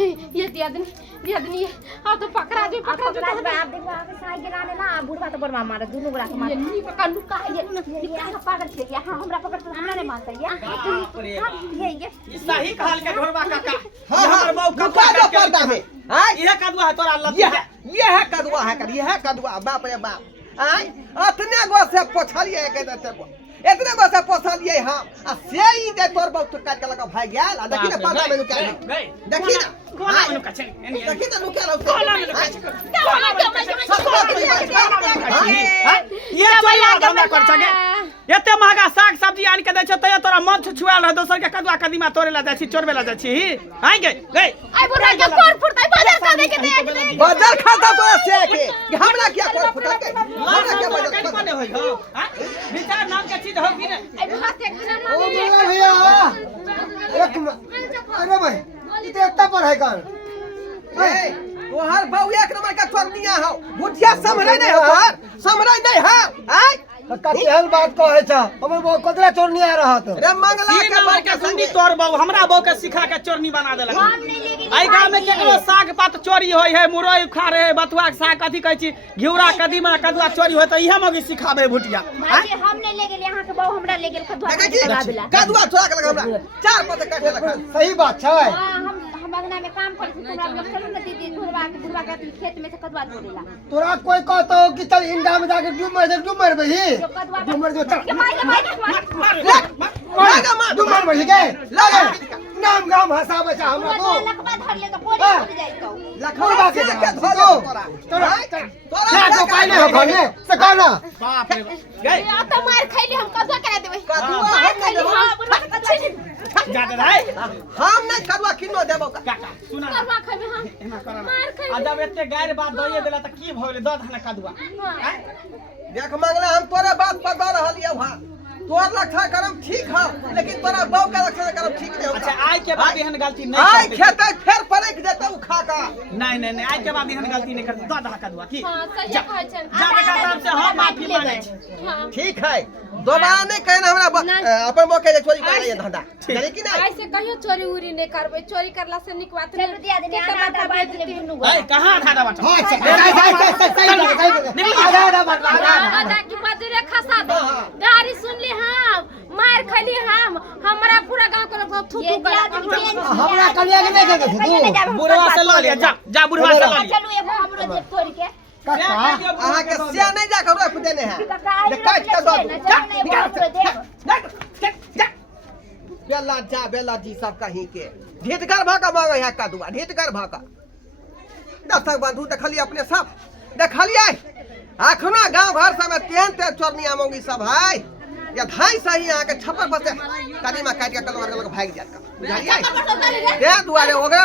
ये दियादनी आ तो पकड़ा दे आप देखो आगे साइकिल आने ना बुढ़वा तो बड़वा मारे दोनों बड़ा मारे नहीं पकड़ लू का ये पागल छे हां हमरा पकड़ तो हमरा नहीं मारता ये सही कहल के ढोरबा काका हां हमर बाऊ काका का पर्दा में हां ये कदवा है तोरा अल्लाह ये है कदवा है कर ये है कदवा बाप रे बाप आय अतने गो से पोछलिए के देते इतने गो से पोछलिए हम आ से ही दे तोर बाऊ काट के लगा भाग गेल आ देखी ना पर्दा में लुका देखी ना कोना में लुका चल देखी ना लुका रहो कोना में लुका चल ये चला धंधा कर सके एते महंगा साग सब्जी आन के दै छ त तोरा मन छुआल रह दोसर के कदवा कदीमा तोरे ला जाइ छी चोरबे ला जाइ छी आइ गए आई बुढ़ा के कोर फुटै बाजार का दे के दे बाजार खाता तो से के हमरा क्या कोर फुटा के हमरा क्या बाजार कोने होई हो विचार नाम के चीज हो कि ने आई हाथ एक ना ओ मेरा भैया अरे भाई इते इतना पर है कौन ए तोहर बाऊ एक नंबर का चोरनिया हो बुढ़िया समझै नहीं हो समझै नहीं हो आय का केहन बात कहे छ हमर वो कतरा चोर नहीं आ रहा तो रे मंगला के बाऊ के संगी तोर बाऊ हमरा बाऊ के सिखा के चोरनी बना देलक आई गांव में केकरो साग पात चोरी होय है मुरई उखाड़े बथुआ के साग कथि कहै छी घिउरा कदीमा कदुआ चोरी होय त इहे मगी सिखाबे भुटिया भाई हम नहीं ले गेल यहां के बाऊ हमरा ले गेल कदुआ चोरा के लगा हमरा चार पते काटे लगा सही बात छै हम अंगना में काम करै छी हमरा लोग चलो ना दीदी बुढ़वा के खेत में से कदवा तोड़ेला तोरा कोई कहतो कि चल इंडा में जाके डूमर बही डूमर जो चल डूमर बही के लगे नाम गाम हसाबे छ हमरा तो लखबा धर ले तो कोड़ी टूट जाई तो लखवा के धर तोरा क्या तो पाइले हो घने से कहना बाप रे गए आ तो मार खैली हम कदवा करा देबै कदुआ मार खैली हां बुढ़वा के कदवा जादे रे हम नहीं कदुआ किनो देबो काका सुना करवा खैबे हम एना करना मार खैली आ जब एते गैर बात दइए देला त की भइले द धना कदुआ देख मंगला हम तोरे बात पर द रहलिए वहां तोर लक्षा करम ठीक है लेकिन तोरा बाऊ का लक्षा करम ठीक नहीं अच्छा आज के बाद एहन गलती नहीं आई खेते फिर परेक देता उ खा का नहीं आज के बाद एहन गलती नहीं करते द धना कदुआ की हां सही कहै छै जाबे का तरफ से हम माफी मांगे हां ठीक है दोबारा नहीं कहना हमरा अपन मौके जे चोरी करे धंधा जाने की नहीं ऐसे कहियो चोरी उरी नहीं करबै चोरी करला से निक बात चलो दिया दे आधा बात ले दुनु ए कहां आधा बात आधा की बजरे खसा दे गाड़ी सुन ली हम मार खली हम हमरा पूरा गांव के लोग थूथू कर हमरा कलिया के नहीं दे बुढ़वा से ला ले जा बुढ़वा से ला ले चलो एगो हमरो जेब तोड़ के काका आहा के सिया नहीं जा के रख देने हैं जे काट के दो बेला जी सब कहीं के ढीठकर भाका मांगे है कदुआ ढीठकर भाका दस्तक बंधु देखलिए अपने सब देखलिए अखना गांव घर सब में तेन चोरनिया मोगी सब है या धाई सही यहाँ के छप्पर पर से कदीमा काट के कलवर भाग जात का बुझलिए ते दुआरे ओकरा